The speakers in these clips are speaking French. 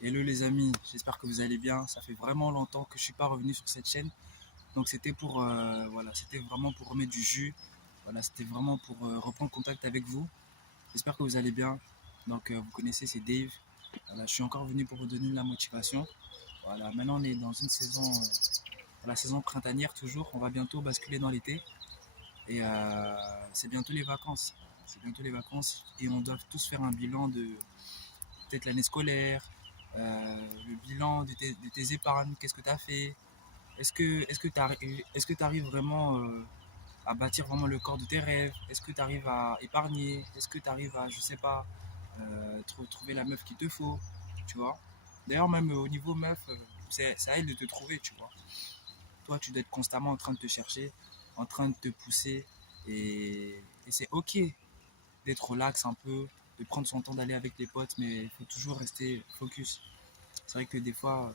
Hello les amis, j'espère que vous allez bien. Ça fait vraiment longtemps que je suis pas revenu sur cette chaîne. Donc c'était pour voilà, c'était vraiment pour remettre du jus. Voilà, c'était vraiment pour reprendre contact avec vous. J'espère que vous allez bien. Donc vous connaissez, c'est Dave. Voilà, je suis encore venu pour vous donner de la motivation. Voilà, maintenant on est dans une saison, la saison printanière toujours. On va bientôt basculer dans l'été et c'est bientôt les vacances. C'est bientôt les vacances et on doit tous faire un bilan de peut-être l'année scolaire, le bilan de tes épargnes, qu'est-ce que tu as fait, est-ce que tu arrives vraiment à bâtir vraiment le corps de tes rêves, est-ce que tu arrives à épargner, est-ce que tu arrives à, je sais pas, trouver la meuf qu'il te faut, tu vois. D'ailleurs, même au niveau meuf, ça aide de te trouver, tu vois. Toi, tu dois être constamment en train de te chercher, en train de te pousser, et c'est ok d'être relax un peu, de prendre son temps d'aller avec les potes, mais il faut toujours rester focus. C'est vrai que des fois,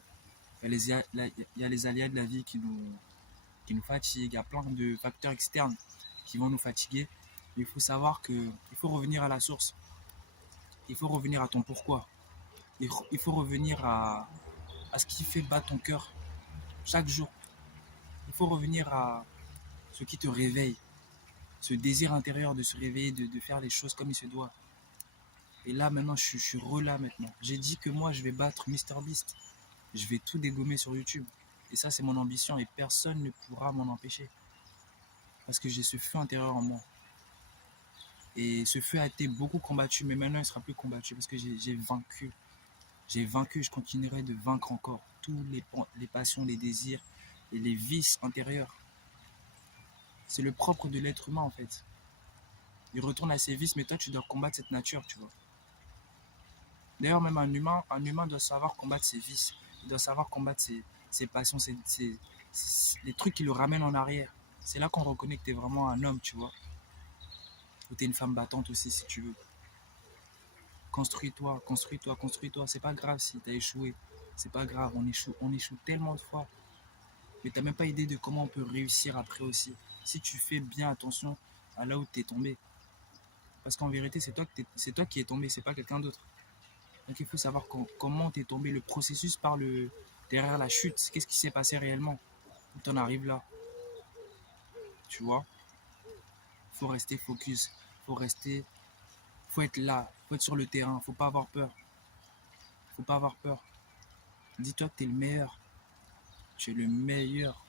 il y a les aléas de la vie qui nous fatiguent, il y a plein de facteurs externes qui vont nous fatiguer. Mais il faut savoir qu'il faut revenir à la source, il faut revenir à ton pourquoi, il faut revenir à ce qui fait battre ton cœur chaque jour. Il faut revenir à ce qui te réveille, ce désir intérieur de se réveiller, de faire les choses comme il se doit. Et là maintenant, je suis là maintenant. J'ai dit que moi, je vais battre MrBeast. Je vais tout dégommer sur YouTube. Et ça, c'est mon ambition et personne ne pourra m'en empêcher. Parce que j'ai ce feu intérieur en moi. Et ce feu a été beaucoup combattu, mais maintenant il sera plus combattu parce que j'ai vaincu. J'ai vaincu, je continuerai de vaincre encore tous les passions, les désirs et les vices intérieurs. C'est le propre de l'être humain en fait. Il retourne à ses vices, mais toi tu dois combattre cette nature, tu vois. D'ailleurs, même un humain doit savoir combattre ses vices. Il doit savoir combattre ses passions, les trucs qui le ramènent en arrière. C'est là qu'on reconnaît que tu es vraiment un homme, tu vois. Ou tu es une femme battante aussi, si tu veux. Construis-toi, construis-toi, construis-toi. C'est pas grave si tu as échoué. C'est pas grave, on échoue tellement de fois. Mais tu n'as même pas idée de comment on peut réussir après aussi. Si tu fais bien attention à là où tu es tombé. Parce qu'en vérité, c'est toi qui es tombé, c'est pas quelqu'un d'autre. Donc il faut savoir comment tu es tombé, le processus derrière la chute. Qu'est-ce qui s'est passé réellement pour t'en arrives là. Tu vois, faut rester focus, faut rester, faut être là, faut être sur le terrain, faut pas avoir peur, faut pas avoir peur. Dis-toi que tu es le meilleur, tu es le meilleur,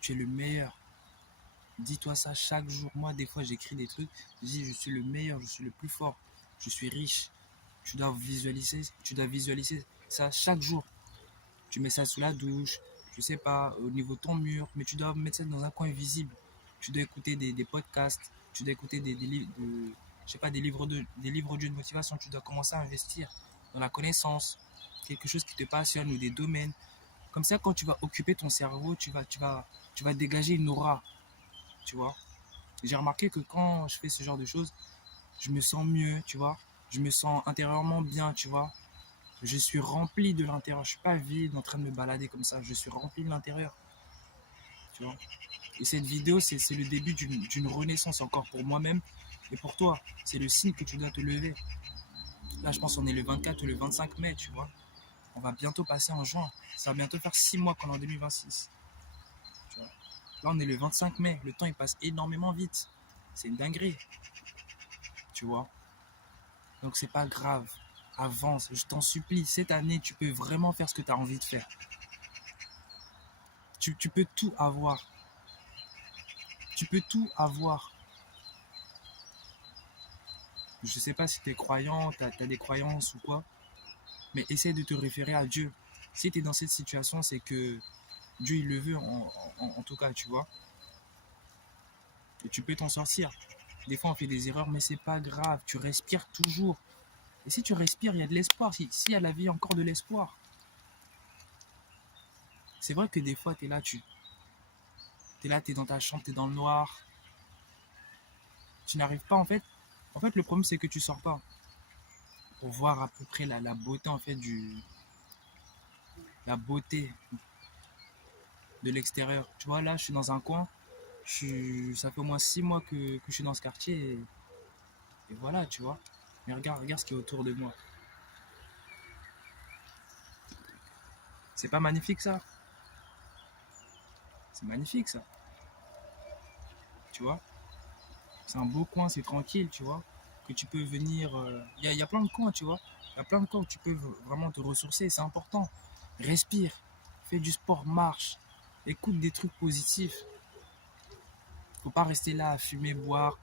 tu es le meilleur. Dis-toi ça chaque jour. Moi, des fois, j'écris des trucs, je dis je suis le meilleur, je suis le plus fort, je suis riche. Tu dois visualiser ça chaque jour. Tu mets ça sous la douche, je sais pas, au niveau de ton mur, mais tu dois mettre ça dans un coin visible. Tu dois écouter des podcasts, tu dois écouter des livres je sais pas, des livres audio de motivation. Tu dois commencer à investir dans la connaissance, quelque chose qui te passionne ou des domaines. Comme ça, quand tu vas occuper ton cerveau, tu vas dégager une aura, tu vois. J'ai remarqué que quand je fais ce genre de choses, je me sens mieux, tu vois. Je me sens intérieurement bien, tu vois. Je suis rempli de l'intérieur. Je suis pas vide en train de me balader comme ça. Je suis rempli de l'intérieur, tu vois. Et cette vidéo, c'est le début d'une renaissance encore pour moi-même et pour toi. C'est le signe que tu dois te lever. Là, je pense qu'on est le 24 ou le 25 mai, tu vois. On va bientôt passer en juin. Ça va bientôt faire 6 mois qu'on est en 2026. Tu vois. Là, on est le 25 mai. Le temps, il passe énormément vite. C'est une dinguerie, tu vois. Donc, c'est pas grave. Avance, je t'en supplie. Cette année, tu peux vraiment faire ce que tu as envie de faire. Tu peux tout avoir. Tu peux tout avoir. Je sais pas si tu es croyant, tu as des croyances ou quoi, mais essaie de te référer à Dieu. Si tu es dans cette situation, c'est que Dieu, il le veut en tout cas, tu vois. Et tu peux t'en sortir. Des fois, on fait des erreurs, mais c'est pas grave. Tu respires toujours. Et si tu respires, il y a de l'espoir. Si y a la vie, encore de l'espoir. C'est vrai que des fois, tu es là, tu es dans ta chambre, tu es dans le noir. Tu n'arrives pas, en fait. En fait, le problème, c'est que tu sors pas. Pour voir à peu près la beauté, en fait, la beauté de l'extérieur. Tu vois, là, je suis dans un coin. Ça fait au moins 6 mois que je suis dans ce quartier. Et voilà, tu vois. Mais regarde ce qui est autour de moi. C'est pas magnifique ça? C'est magnifique ça, tu vois? C'est un beau coin, c'est tranquille, tu vois? Que tu peux venir. Il y a plein de coins, tu vois? Il y a plein de coins où tu peux vraiment te ressourcer, c'est important. Respire, fais du sport, marche, écoute des trucs positifs. Faut pas rester là à fumer, boire,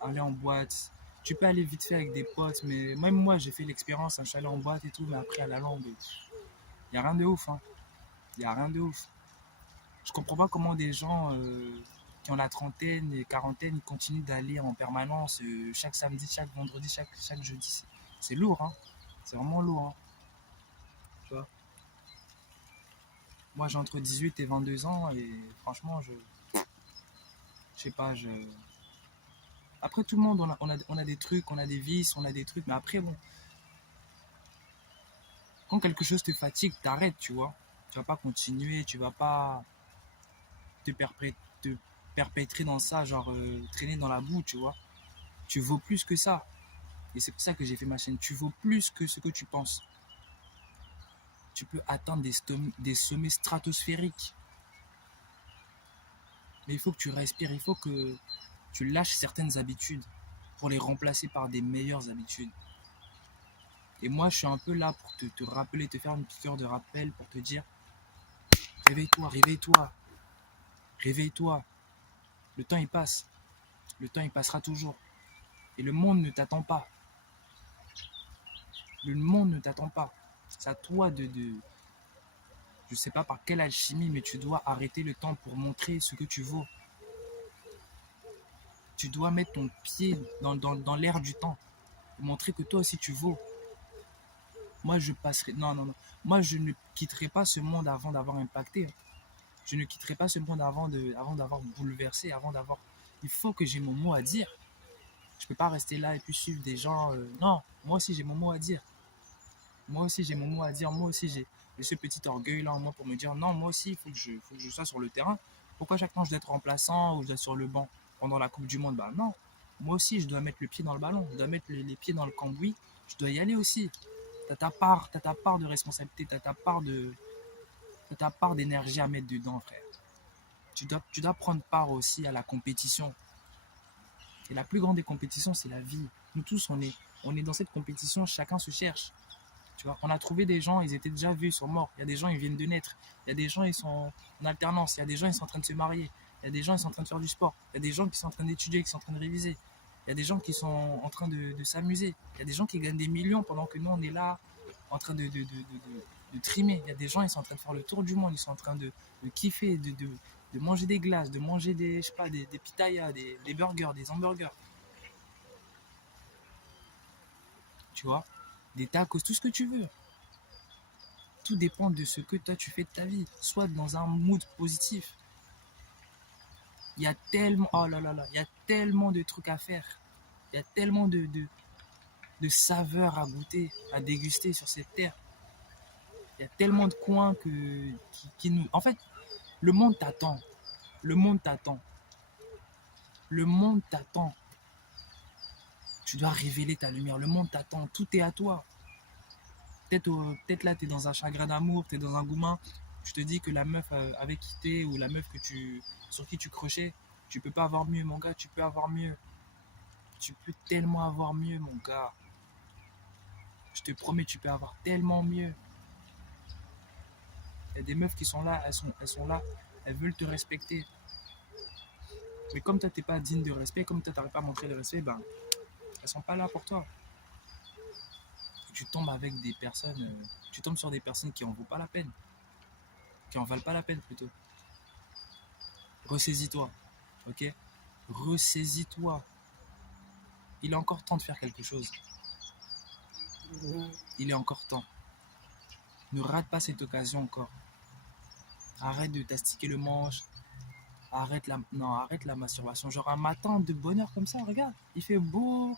aller en boîte. Tu peux aller vite fait avec des potes, mais même moi j'ai fait l'expérience, hein, je suis allé en boîte et tout, mais après à la longue, il n'y a rien de ouf, hein. Il n'y a rien de ouf. Je comprends pas comment des gens qui ont la trentaine et quarantaine continuent d'aller en permanence chaque samedi, chaque vendredi, chaque jeudi. C'est lourd, hein. C'est vraiment lourd, hein. Tu vois. Moi j'ai entre 18 et 22 ans et franchement, je sais pas, après tout le monde, on a des trucs, on a des vices, on a des trucs, mais après bon, quand quelque chose te fatigue, t'arrêtes, tu vois. Tu vas pas continuer, tu vas pas te, te perpétrer dans ça, genre traîner dans la boue, tu vois. Tu vaux plus que ça. Et c'est pour ça que j'ai fait ma chaîne. Tu vaux plus que ce que tu penses. Tu peux atteindre des sommets stratosphériques. Mais il faut que tu respires, il faut que tu lâches certaines habitudes pour les remplacer par des meilleures habitudes. Et moi, je suis un peu là pour te rappeler, te faire une piqûre de rappel pour te dire réveille-toi, réveille-toi, réveille-toi. Le temps, il passe. Le temps, il passera toujours. Et le monde ne t'attend pas. Le monde ne t'attend pas. C'est à toi je sais pas par quelle alchimie, mais tu dois arrêter le temps pour montrer ce que tu vaux. Tu dois mettre ton pied dans l'air du temps. Montrer que toi aussi tu vaux. Moi, je passerai. Non, non, non. Moi, je ne quitterai pas ce monde avant d'avoir impacté. Je ne quitterai pas ce monde avant d'avoir bouleversé, avant d'avoir. Il faut que j'ai mon mot à dire. Je ne peux pas rester là et puis suivre des gens. Non, moi aussi j'ai mon mot à dire. Moi aussi j'ai mon mot à dire. Moi aussi j'ai ce petit orgueil là en moi pour me dire non, moi aussi faut que je sois sur le terrain. Pourquoi chaque fois je dois être remplaçant ou je dois être sur le banc pendant la Coupe du Monde? Bah non. Moi aussi je dois mettre le pied dans le ballon. Je dois mettre les pieds dans le cambouis. Je dois y aller aussi. T'as ta part de responsabilité. T'as ta part d'énergie à mettre dedans, frère. Tu dois prendre part aussi à la compétition. Et la plus grande des compétitions, c'est la vie. Nous tous, on est dans cette compétition, chacun se cherche. Tu vois, on a trouvé des gens, ils étaient déjà vus, ils sont morts. Il y a des gens, ils viennent de naître. Il y a des gens, ils sont en alternance. Il y a des gens, ils sont en train de se marier. Il y a des gens, ils sont en train de faire du sport. Il y a des gens qui sont en train d'étudier, qui sont en train de réviser. Il y a des gens qui sont en train de s'amuser. Il y a des gens qui gagnent des millions pendant que nous, on est là en train de trimer. Il y a des gens, ils sont en train de faire le tour du monde. Ils sont en train de kiffer, de manger des glaces, de manger des, je sais pas, des pitayas, des burgers, des hamburgers. Tu vois, des tacos, tout ce que tu veux. Tout dépend de ce que toi tu fais de ta vie. Soit dans un mood positif. Il y a tellement, oh là là là, il y a tellement de trucs à faire. Il y a tellement de saveurs à goûter, à déguster sur cette terre. Il y a tellement de coins qui nous. En fait, le monde t'attend. Le monde t'attend. Le monde t'attend. Tu dois révéler ta lumière. Le monde t'attend. Tout est à toi. Peut-être là, tu es dans un chagrin d'amour, tu es dans un goumin. Tu te dis que la meuf avec qui t'es ou la meuf sur qui tu crochais, tu peux pas avoir mieux, mon gars. Tu peux avoir mieux. Tu peux tellement avoir mieux, mon gars. Je te promets, tu peux avoir tellement mieux. Il y a des meufs qui sont là, elles sont là, elles veulent te respecter. Mais comme toi, t'es pas digne de respect, comme toi, t'arrives pas à montrer le respect, ben, elles sont pas là pour toi. Tu tombes avec des personnes, tu tombes sur des personnes qui en vaut pas la peine, qui en valent pas la peine plutôt. Ressaisis-toi, ok? Ressaisis-toi. Il est encore temps de faire quelque chose. Il est encore temps. Ne rate pas cette occasion encore. Arrête de t'astiquer le manche. Arrête la masturbation. Genre un matin de bonheur comme ça, regarde. Il fait beau.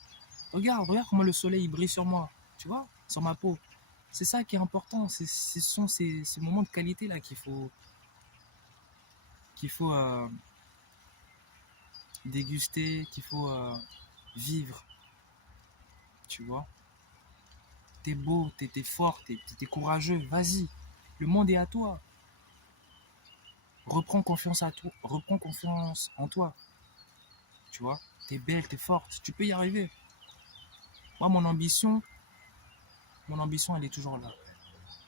Regarde comment le soleil brille sur moi. Tu vois, sur ma peau. C'est ça qui est important. Ce sont ces moments de qualité là qu'il faut déguster, qu'il faut vivre. tu vois. T'es beau, t'es fort, t'es courageux, vas-y. Le monde est à toi. Reprends confiance en toi, tu vois. T'es belle, t'es forte, tu peux y arriver. Moi, mon ambition, elle est toujours là.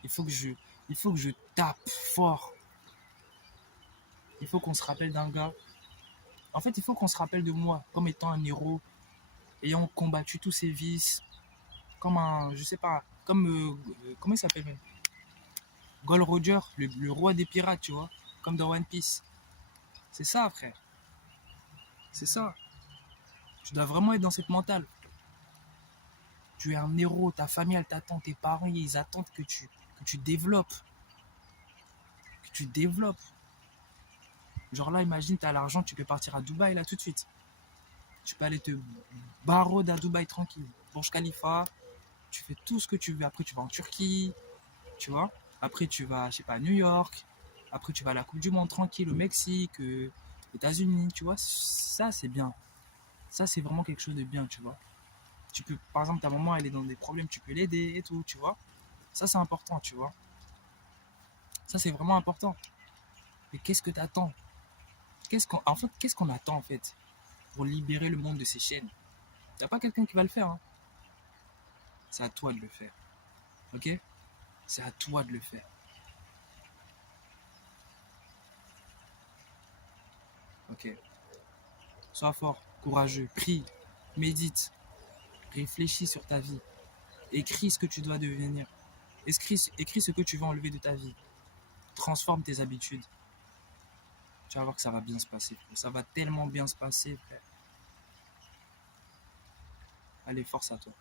Il faut que je, il faut que je tape fort. Il faut qu'on se rappelle d'un gars. En fait, il faut qu'on se rappelle de moi comme étant un héros, ayant combattu tous ses vices, comme un, je sais pas, comme, comment il s'appelle même Gold Roger, le roi des pirates, tu vois, comme dans One Piece. C'est ça, frère. C'est ça. Tu dois vraiment être dans cette mentale. Tu es un héros, ta famille, elle t'attend, tes parents, ils attendent que tu développes. Que tu développes. Genre là, imagine, tu as l'argent, tu peux partir à Dubaï là tout de suite. Tu peux aller te baraude à Dubaï tranquille. Burj Khalifa, tu fais tout ce que tu veux. Après, tu vas en Turquie, tu vois. Après, tu vas, je sais pas, à New York. Après, tu vas à la Coupe du Monde tranquille au Mexique, aux États-Unis, tu vois. Ça, c'est bien. Ça, c'est vraiment quelque chose de bien, tu vois. Tu peux, par exemple, ta maman, elle est dans des problèmes, tu peux l'aider et tout, tu vois. Ça, c'est important, tu vois. Ça, c'est vraiment important. Mais qu'est-ce que tu attends? Qu'est-ce qu'on attend, en fait, pour libérer le monde de ces chaînes? Il n'y a pas quelqu'un qui va le faire, hein. C'est à toi de le faire, ok? C'est à toi de le faire. Ok. Sois fort, courageux, prie, médite, réfléchis sur ta vie, écris ce que tu dois devenir, écris ce que tu veux enlever de ta vie, transforme tes habitudes. Tu vas voir que ça va bien se passer, frère. Ça va tellement bien se passer, frère. Allez, force à toi.